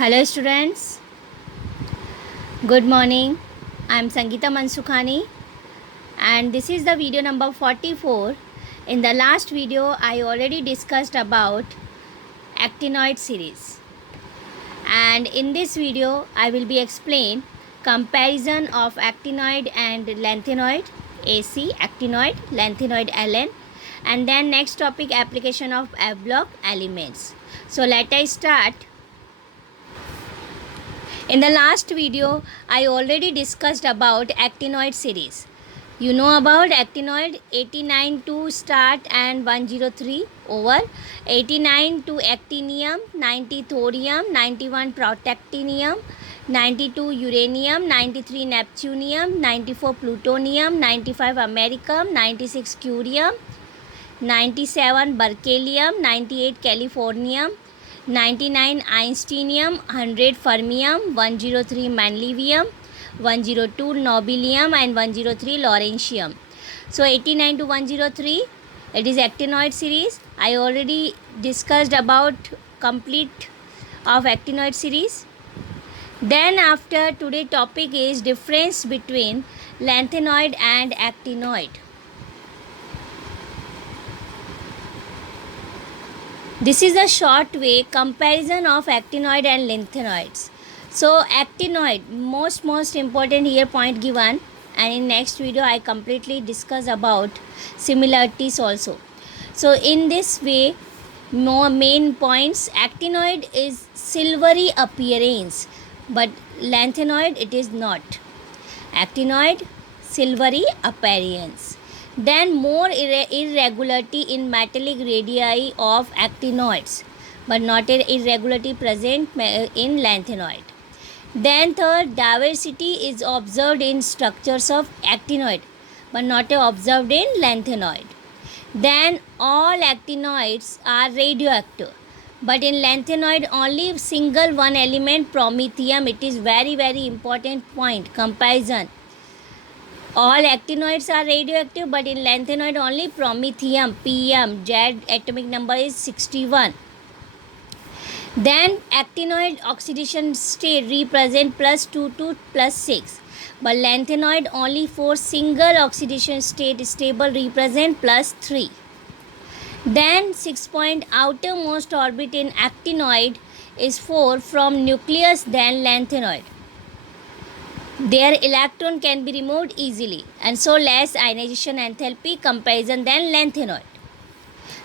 Hello students, good morning. I am Sangeeta Mansukhani and this is the video number 44. In the last video I already discussed about actinoid series, and in this video I will be explain comparison of actinoid and lanthanoid AC, actinoid, lanthanoid LN, and then next topic application of F-block elements. So let us start. In the last video, I already discussed about actinoid series. You know about actinoid 89 to start and 103 over, 89 to actinium, 90 thorium, 91 protactinium, 92 uranium, 93 neptunium, 94 plutonium, 95 americium, 96 curium, 97 berkelium, 98 californium, 99 einsteinium, 100 fermium, 103 manlivium, 102 nobelium and 103 lawrencium. So 89 to 103, it is actinoid series. I already discussed about complete of actinoid series. Then after, today topic is difference between lanthanoid and actinoid. This is a short way comparison of actinoid and lanthanoids. So actinoid, most important here point given, and in next video I completely discuss about similarities also. So in this way, more main points, actinoid is silvery appearance, but lanthanoid it is not. Actinoid, silvery appearance. Then more irregularity in metallic radii of actinoids, but not an irregularity present in lanthanoid. Then third, diversity is observed in structures of actinoid, but not observed in lanthanoid. Then all actinoids are radioactive, but in lanthanoid only single one element, promethium. It is very important point comparison. All actinoids are radioactive, but in lanthanoid only promethium, PM, Z atomic number is 61. Then actinoid oxidation state represent +2 to +6, but lanthanoid only 4 single oxidation state stable represent +3. Then 6 point outermost orbit in actinoid is 4 from nucleus than lanthanoid. Their electron can be removed easily and so less ionization enthalpy comparison than lanthanoid.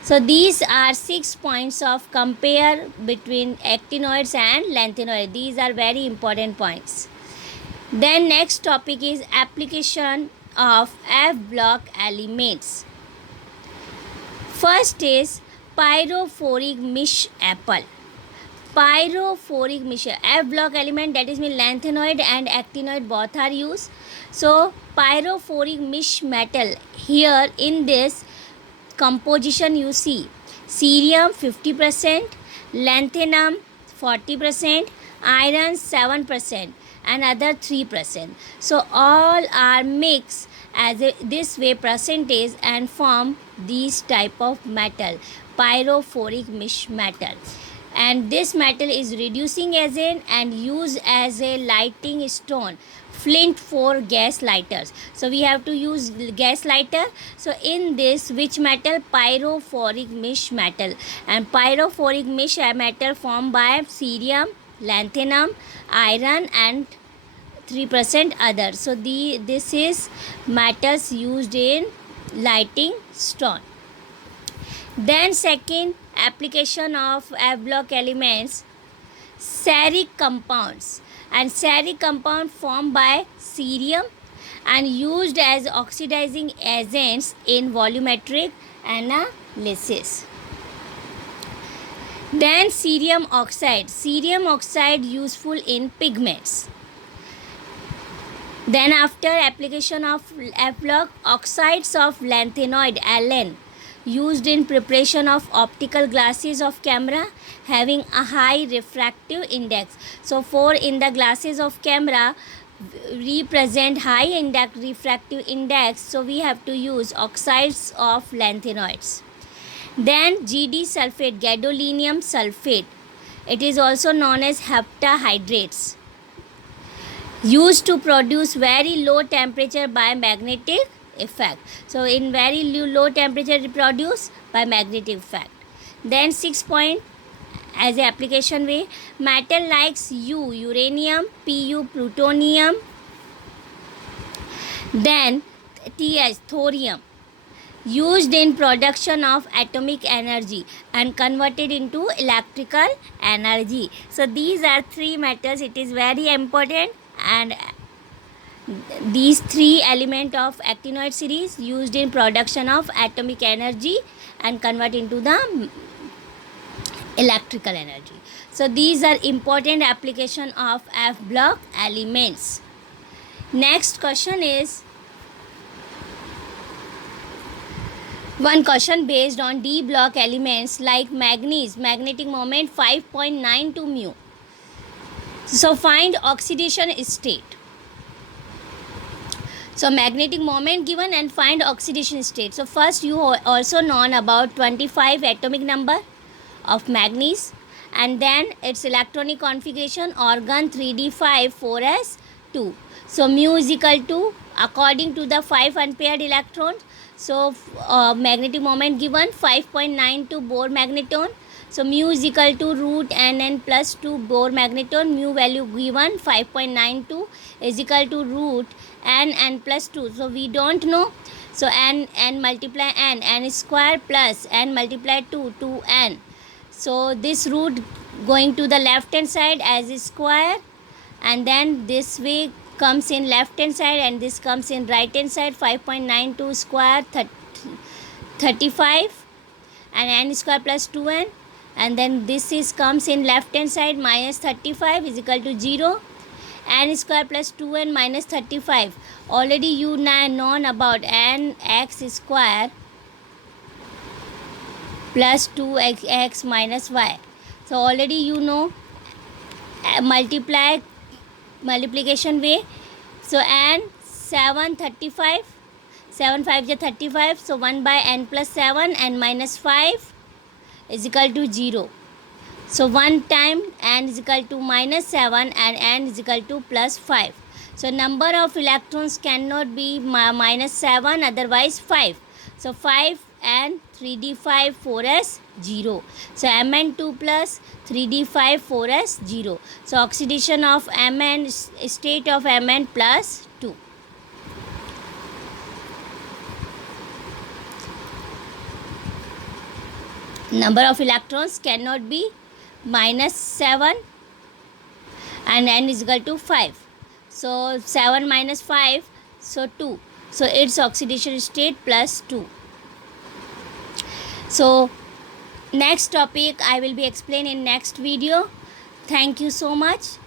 So these are 6 points of compare between actinoids and lanthanoid. These are very important points. Then next topic is application of F-block elements. First is pyrophoric mish apple. Pyrophoric mixture, F-block element, that is mean lanthanoid and actinoid both are used. So pyrophoric mish metal, here in this composition you see cerium 50%, lanthanum 40%, iron 7% and other 3%. So all are mixed as this way percentage and form these type of metal, pyrophoric mish metal. And this metal is reducing agent and used as a lighting stone, flint for gas lighters. So we have to use gas lighter. So in this, which metal? Pyrophoric mish metal. And pyrophoric mish metal formed by cerium, lanthanum, iron and 3% other. So this is metals used in lighting stone. Then second application of F-block elements, serric compounds, and serric compound formed by cerium and used as oxidizing agents in volumetric analysis. Then cerium oxide useful in pigments. Then after application of F-block, oxides of lanthanoid LN used in preparation of optical glasses of camera having a high refractive index. So for in the glasses of camera represent high refractive index, so we have to use oxides of lanthanoids. Then GD sulfate, gadolinium sulfate, It is also known as heptahydrates, used to produce very low temperature by magnetic effect. So in very low temperature it produce by magnetic effect. Then 6 point as a application way, metal likes uranium, Pu plutonium, then Th thorium, used in production of atomic energy and converted into electrical energy. So these are three metals. It is very important, and these three elements of actinoid series used in production of atomic energy and convert into the electrical energy. So these are important application of F block elements. Next question is one question based on D block elements like manganese, magnetic moment 5.92 mu. So find oxidation state. So magnetic moment given and find oxidation state. So first you also known about 25 atomic number of manganese, and then its electronic configuration organ 3d5 4s2. So mu is equal to, according to the 5 unpaired electrons, so magnetic moment given 5.92 Bohr magneton. So mu is equal to root nn plus 2 Bohr magneton. Mu value given 5.92 is equal to root n plus 2. So we don't know. So n multiply n square plus n multiply 2 n. So this root going to the left hand side as a square, and then this way comes in left hand side and this comes in right hand side. 5.92 square 35 and n square plus 2n, and then this is comes in left hand side minus 35 is equal to 0. N square plus 2n minus 35, already you known about n x square plus 2x minus y. So already you know multiplication way. So n 7 35, 7 5 is 35, so 1 by n plus 7 and minus 5 is equal to 0. So 1 time n is equal to minus 7 and n is equal to plus 5. So number of electrons cannot be minus 7, otherwise 5. So 5 and 3d5 4s 0. So Mn2 plus 3d5 4s 0. So oxidation of Mn, state of Mn plus 2. Number of electrons cannot be minus 7 and n is equal to 5. So 7 minus 5, so 2. So its oxidation state plus 2. So next topic I will be explaining in next video. Thank you so much.